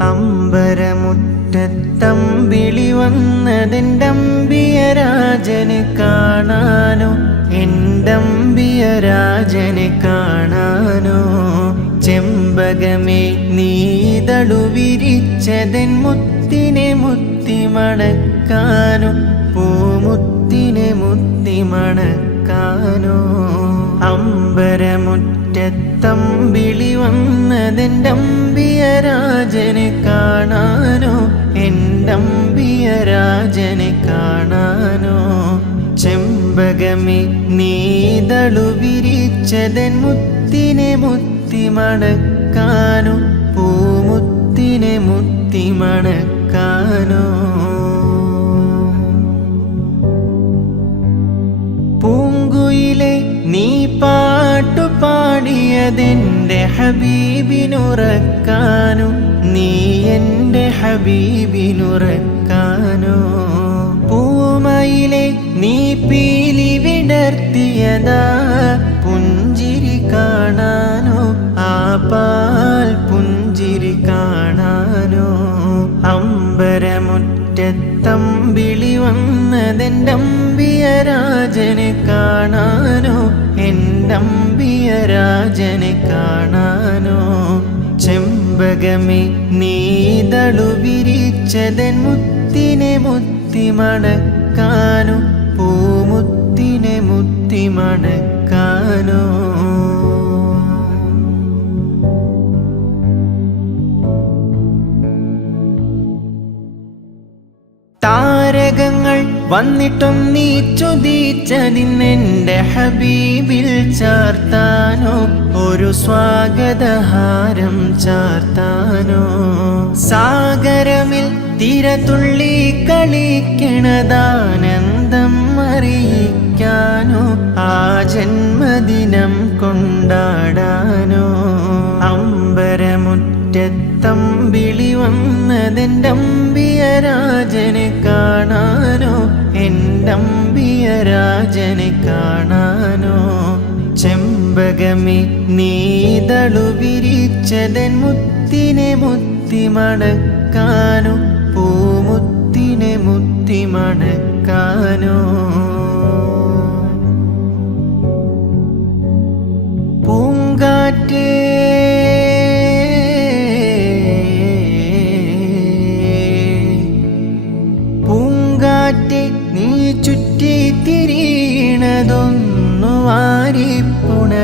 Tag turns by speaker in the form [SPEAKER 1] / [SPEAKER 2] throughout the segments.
[SPEAKER 1] അമ്പരമുറ്റത്തമ്പിളി വന്നതെന്റമ്പിയ രാജന് കാണാനോ എന്റമ്പിയ രാജന് കാണാനോ. ചെമ്പകമേ നീതളു വിരിച്ചതൻ മുത്തിനെ മുത്തി മണക്കാനോ പൂമുത്തിനെ മുത്തി മണക്കാനോ. അമ്പരമുറ്റത്തമ്പിളി വന്നതെന്റമ്പിയ രാജനെ കാണാനോ? എന്റമ്പിയ രാജനെ കാണാനോ? ചെമ്പകമേ നീതളു വിരിച്ചതൻ മുത്തിനെ മുത്തി മണക്കാനോ? പൂമുത്തിനെ മുത്തി മണക്കാനോ? പാടിയതെന്റെ ഹബീബിനുറക്കാനോ നീ എന്റെ ഹബീബിനുറക്കാനോ. പൂമയിലെ നീ പീലി വിടർത്തിയതാ പുഞ്ചിരി കാണാനോ ആ പാൽ പുഞ്ചിരി കാണാനോ. അമ്പരമുറ്റത്തമ്പിളി വന്നതെന്റമ്പിയ രാജനെ കാണാനോ എന്റമ്പിയ രാജനെ കാണാനോ? ചെമ്പകമേ നീതളു വിരിച്ചതൻ മുത്തിനെ മുത്തി മണക്കാനോ പൂമുത്തിനെ മുത്തി താരകങ്ങൾ വന്നിട്ടും നീ ചുതിച്ചതിന്നെന്റെ ഹബീബിൽ ചാർത്താനോ? ഒരു സ്വാഗതഹാരം ചാർത്താനോ? സാഗരമിൽ തിരതുള്ളി കളിക്കണതാനന്ദം അറിയിക്കാനോ? ആ ജന്മദിനം കൊണ്ടാടാനോ? അമ്പരമുറ്റത്തം വിളി വന്നതെന്റമ്പിയ രാജനെ കാണാനോ? എന്റമ്പിയ രാജനെ കാണാനോ? ചെമ്പകമേ നീതളു വിരിച്ചതൻ മുത്തിനെ മുത്തി മണക്കാനോ? പൂമുത്തിനെ മുത്തി മണക്കാനോ? പൂങ്കാറ്റേ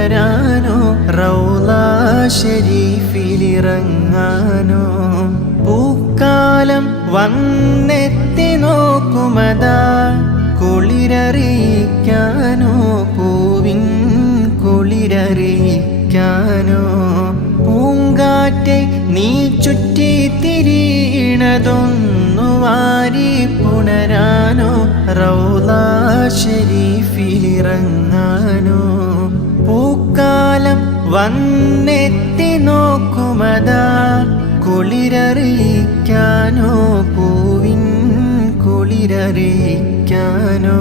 [SPEAKER 1] പുണരാനോ റൗല ഷരീഫിലിറങ്ങാനോ? പൂക്കാലം വന്നെത്തി നോക്കുമതാ കുളിരറിയിക്കാനോ? പൂവിൻ കുളിരറിയിക്കാനോ? പൂങ്കാറ്റെ നീ ചുറ്റി തിരിയണതൊന്നു വാരി പുണരാനോ? റൗല ഷരീഫിലിറങ്ങാനോ? പൂക്കാലം വന്നെത്തി നോക്കുമതാ. കുളിരറിയിക്കാനോ പൂവിൻ കുളിരറിയിക്കാനോ.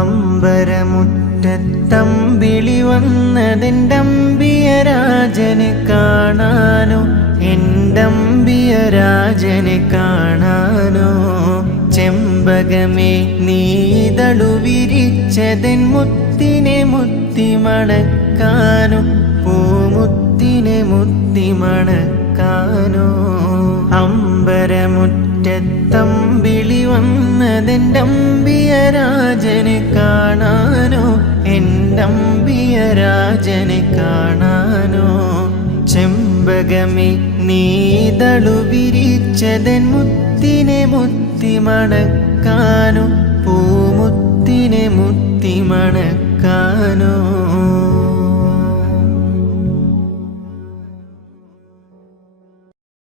[SPEAKER 1] അമ്പരമുറ്റത്തമ്പിളി വന്നതെന്റമ്പിയ രാജനെ കാണാനോ എന്റമ്പിയ രാജനെ കാണാനോ. ചെമ്പകമേ നീതളു വിരിച്ചതൻ മുത്തിനെ മുത്തി മണക്കാനോ? പൂമുത്തിനെ മുത്തി മണക്കാനോ? അമ്പരമുറ്റത്തമ്പിളി വന്നതെന്റമ്പിയ രാജനെ കാണാനോ? എന്റമ്പിയ രാജനെ കാണാനോ? ചെമ്പകമി നീതളു വിരിച്ചതൻ മുത്തിനെ മുത്തി മണക്കാനോ? പൂമുത്തിനെ മുത്തി മണക്കാനോ?